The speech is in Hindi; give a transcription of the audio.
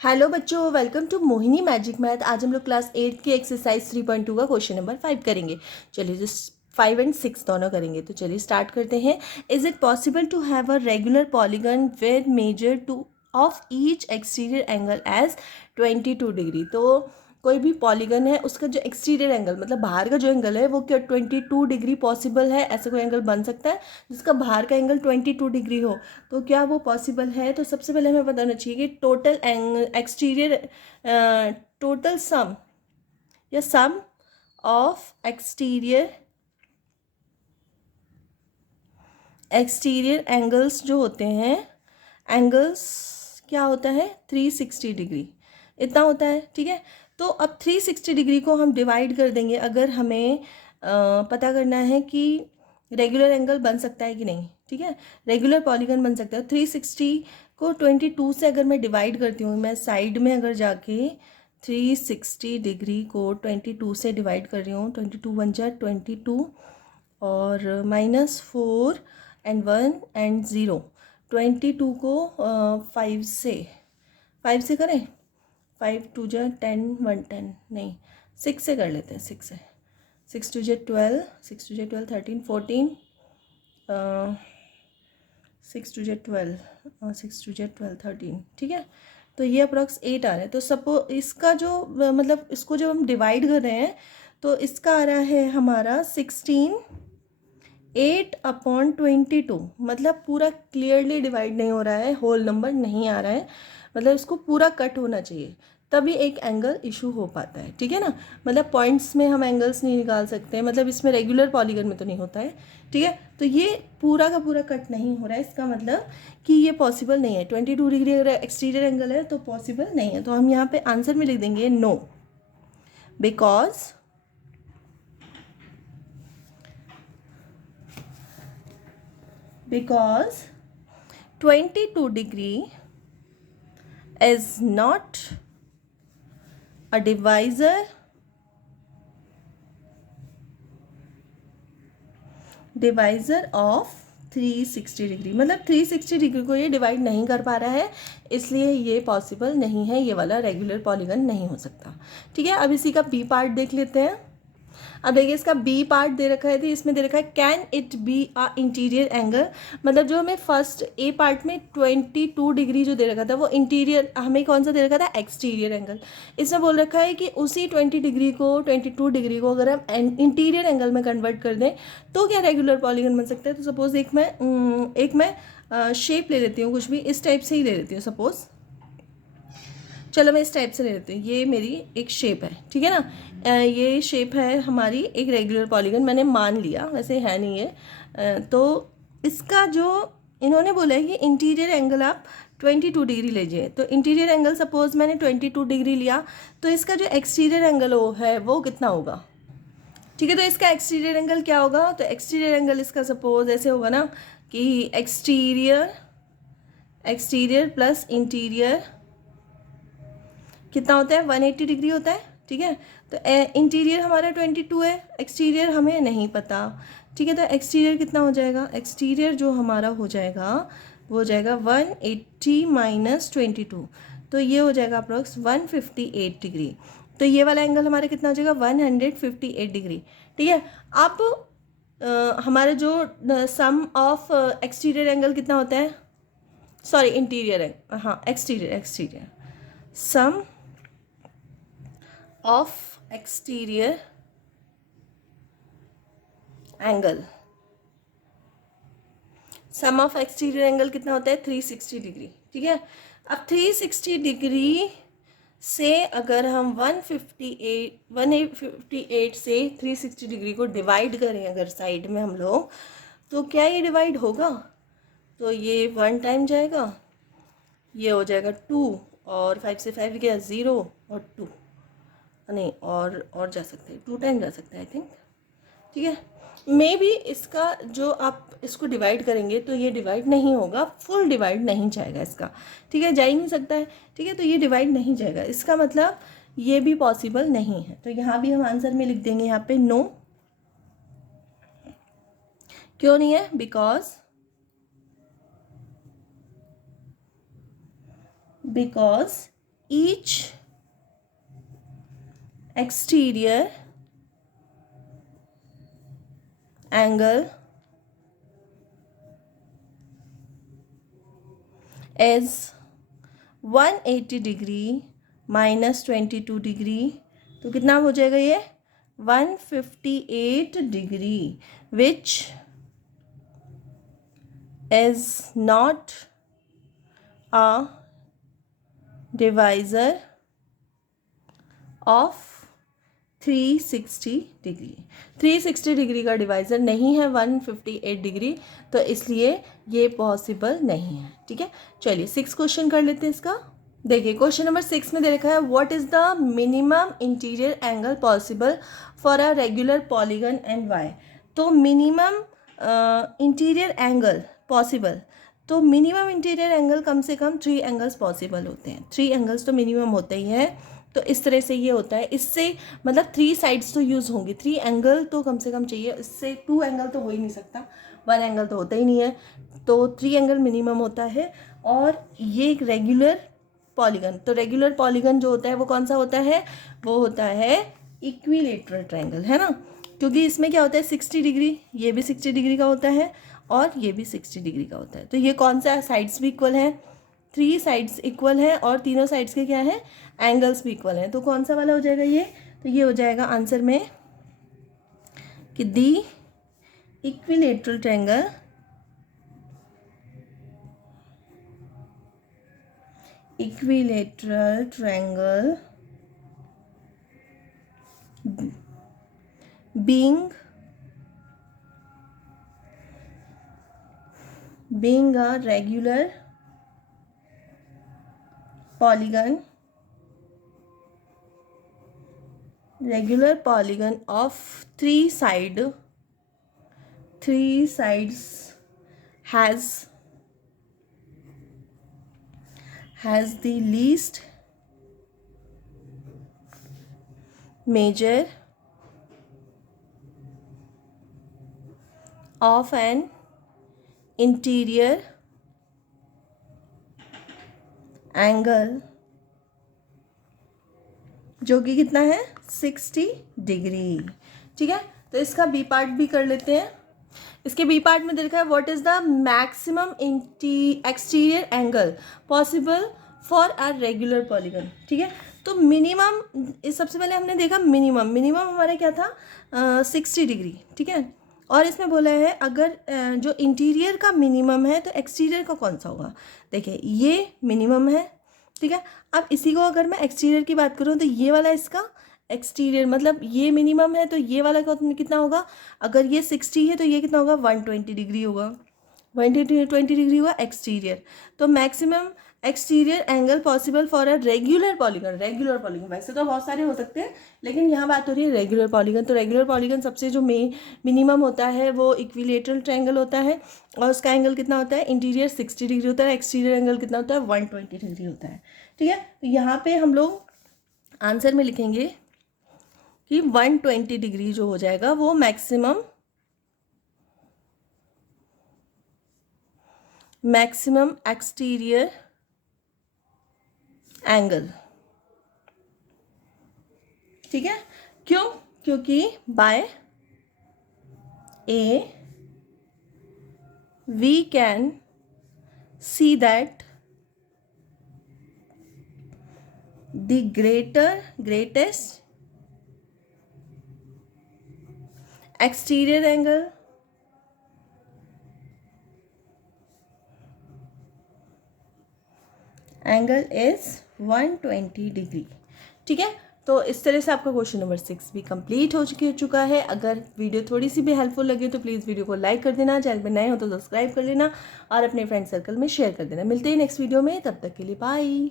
हेलो बच्चों, welcome to Mohini magic math. आज हम लोग क्लास 8 की एक्सरसाइज 3.2 का क्वेश्चन नंबर 5 करेंगे। चलिए, जो 5 एंड 6 दोनों करेंगे। तो चलिए स्टार्ट करते हैं। Is it possible to have a regular polygon with measure to of each exterior angle as 22 degree. तो कोई भी पॉलीगन है, उसका जो एक्सटीरियर एंगल मतलब बाहर का जो एंगल है वो क्या 22 डिग्री पॉसिबल है? ऐसा कोई एंगल बन सकता है जिसका बाहर का एंगल 22 डिग्री हो? तो क्या वो पॉसिबल है? तो सबसे पहले हमें बताना चाहिए कि टोटल एक्सटीरियर टोटल सम या सम ऑफ एक्सटीरियर एंगल्स जो होते हैं, एंगल्स क्या होता है 360 डिग्री इतना होता है। ठीक है, तो अब 360 डिग्री को हम डिवाइड कर देंगे अगर हमें पता करना है कि रेगुलर एंगल बन सकता है कि नहीं। ठीक है, रेगुलर पॉलीगन बन सकता है। 360 को 22 से अगर मैं डिवाइड करती हूँ, मैं साइड में अगर जाके 360 डिग्री को 22 से डिवाइड कर रही हूँ, 22 वन जा 22 और -4 एंड 1 एंड 0, 22 को 5 से करें, 5 टू जा 10 1 10 नहीं 6 से कर लेते हैं। 6 से 6 टू जा 12 6 टू जा 12 13 14 6 टू जा 12 6 टू जा 12 13। ठीक है, तो ये अप्रॉक्स 8 आ रहा है। तो सपोज इसका जो मतलब इसको जब हम डिवाइड कर रहे हैं तो इसका आ रहा है हमारा 16 8/22। मतलब पूरा क्लियरली डिवाइड नहीं हो रहा है, होल नंबर नहीं आ रहा है, मतलब इसको पूरा कट होना चाहिए तभी एक एंगल इशू हो पाता है। ठीक है ना, मतलब पॉइंट्स में हम एंगल्स नहीं निकाल सकते, मतलब इसमें रेगुलर पॉलीगन में तो नहीं होता है। ठीक है, तो ये पूरा का पूरा कट नहीं हो रहा है, इसका मतलब कि ये पॉसिबल नहीं है। 22 डिग्री अगर एक्सटीरियर एंगल है तो पॉसिबल नहीं है। तो हम यहाँ पे आंसर में लिख देंगे no, because 22 degree is not a divisor of 360 degree. मतलब 360 डिग्री को ये डिवाइड नहीं कर पा रहा है, इसलिए ये पॉसिबल नहीं है, ये वाला रेगुलर पॉलीगन नहीं हो सकता। ठीक है, अब इसी का बी पार्ट देख लेते हैं। अब देखिए, इसका बी पार्ट दे रखा है, तो इसमें दे रखा है can it be a interior angle. मतलब जो हमें फर्स्ट ए पार्ट में 22 डिग्री जो दे रखा था वो इंटीरियर, हमें कौन सा दे रखा था? Exterior angle. इसमें बोल रखा है कि उसी 20 डिग्री को 22 डिग्री को अगर हम इंटीरियर एंगल में कन्वर्ट कर दें तो क्या रेगुलर पॉलीगन बन सकता है। तो सपोज एक मैं शेप ले लेती हूँ, कुछ भी इस टाइप से ही ले लेती हूँ। सपोज चलो मैं इस टाइप से ले लेती हूँ, ये मेरी एक शेप है। ठीक है ना, ये शेप है हमारी एक रेगुलर पॉलीगन, मैंने मान लिया, वैसे है नहीं है। तो इसका जो इन्होंने बोला है कि इंटीरियर एंगल आप 22 डिग्री लीजिए। तो इंटीरियर एंगल सपोज मैंने 22 डिग्री लिया, तो इसका जो एक्सटीरियर एंगल है वो कितना होगा? ठीक है, तो इसका एक्सटीरियर एंगल क्या होगा? तो एक्सटीरियर एंगल इसका सपोज ऐसे होगा ना कि एक्सटीरियर प्लस इंटीरियर कितना होता है? 180 डिग्री होता है। ठीक है, तो इंटीरियर हमारा 22 है, एक्सटीरियर हमें नहीं पता। ठीक है, तो एक्सटीरियर कितना हो जाएगा? एक्सटीरियर जो हमारा हो जाएगा वो हो जाएगा 180 माइनस 22, तो ये हो जाएगा अप्रोक्स 158 डिग्री। तो ये वाला एंगल हमारा कितना हो जाएगा? 158 डिग्री। ठीक है, अब हमारे जो सम ऑफ एक्सटीरियर एंगल कितना होता है? सॉरी, इंटीरियर एंगल, हाँ exterior sum of exterior angle, sum of exterior angle कितना होता है? 360 डिग्री। ठीक है, अब 360 डिग्री से अगर हम 158 से 360 डिग्री को डिवाइड करें अगर साइड में हम लोग, तो क्या ये डिवाइड होगा? तो ये 1 टाइम जाएगा, ये हो जाएगा 2, और 5 से 5 गया 0 और 2, नहीं और जा सकते हैं, 2 टाइम जा सकते हैं आई थिंक। ठीक है, मे बी इसका जो आप इसको डिवाइड करेंगे तो ये डिवाइड नहीं होगा, फुल डिवाइड नहीं जाएगा इसका। ठीक है, जा ही नहीं सकता है। ठीक है, तो ये डिवाइड नहीं जाएगा, इसका मतलब ये भी पॉसिबल नहीं है। तो यहाँ भी हम आंसर में लिख देंगे यहाँ पे नो। क्यों नहीं है? Because each exterior angle is 180 degree minus 22 degree, तो कितना हो जाएगा ये 158 degree, which is not a divisor of 360 degree. 360 degree का डिवाइज़र नहीं है 158 डिग्री, तो इसलिए ये पॉसिबल नहीं है। ठीक है, चलिए 6 क्वेश्चन कर लेते हैं इसका। देखिए क्वेश्चन नंबर 6 में दे रखा है what is the minimum interior angle possible for a regular polygon and why. तो मिनिमम इंटीरियर एंगल पॉसिबल, तो मिनिमम इंटीरियर एंगल कम से कम 3 एंगल्स पॉसिबल होते हैं। 3 एंगल्स तो मिनिमम होते ही हैं, तो इस तरह से ये होता है। इससे मतलब 3 साइड्स तो यूज़ होंगी, 3 एंगल तो कम से कम चाहिए, इससे 2 एंगल तो हो ही नहीं सकता, 1 एंगल तो होता ही नहीं है, तो 3 एंगल मिनिमम होता है। और ये एक रेगुलर पॉलीगन, तो रेगुलर पॉलीगन जो होता है वो कौन सा होता है, वो होता है इक्विलेटरल ट्रायंगल, है ना, क्योंकि इसमें क्या होता है 60 डिग्री, ये भी 60 डिग्री का होता है और ये भी 60 डिग्री का होता है। तो ये कौन सा, साइड्स भी इक्वल हैं, 3 साइड्स इक्वल हैं और तीनों साइड्स के क्या है, एंगल्स भी इक्वल हैं। तो कौन सा वाला हो जाएगा ये, तो ये हो जाएगा आंसर में कि the equilateral triangle being a regular polygon of 3 sides has the least measure of an interior angle जो कि कितना है 60 डिग्री। ठीक है, तो इसका बी पार्ट भी कर लेते हैं। इसके बी पार्ट में देखा है what is the maximum exterior angle possible for a regular polygon. ठीक है, तो मिनिमम, सबसे पहले हमने देखा मिनिमम हमारा क्या था 60 डिग्री। ठीक है, और इसमें बोला है अगर जो इंटीरियर का मिनिमम है तो एक्सटीरियर का कौन सा होगा। देखिए ये मिनिमम है, ठीक है, अब इसी को अगर मैं एक्सटीरियर की बात करूँ तो ये वाला इसका एक्सटीरियर, मतलब ये मिनिमम है तो ये वाला कितना होगा, अगर ये 60 है तो ये कितना होगा 120 डिग्री होगा, 120 डिग्री हुआ एक्सटीरियर। तो maximum exterior angle possible for a regular polygon वैसे तो बहुत सारे हो सकते हैं, लेकिन यहाँ बात हो रही है रेगुलर पॉलीगन। तो रेगुलर पॉलीगन सबसे जो मिनिमम होता है वो इक्विलेटरल ट्रायंगल होता है, और उसका एंगल कितना होता है, इंटीरियर 60 डिग्री होता है, एक्सटीरियर एंगल कितना होता है 120 डिग्री होता है। ठीक है, तो यहाँ पे हम लोग आंसर में लिखेंगे कि 120 डिग्री जो हो जाएगा वो मैक्सिमम एक्सटीरियर एंगल। ठीक है, क्यों, क्योंकि by a we can see that the greatest exterior angle is 120 degree. ठीक है, तो इस तरह से आपका क्वेश्चन नंबर 6 भी कंप्लीट हो चुका है। अगर वीडियो थोड़ी सी भी हेल्पफुल लगे तो प्लीज़ वीडियो को लाइक कर देना, चैनल पर नए हो तो सब्सक्राइब कर लेना और अपने फ्रेंड सर्कल में शेयर कर देना। मिलते हैं नेक्स्ट वीडियो में, तब तक के लिए बाय।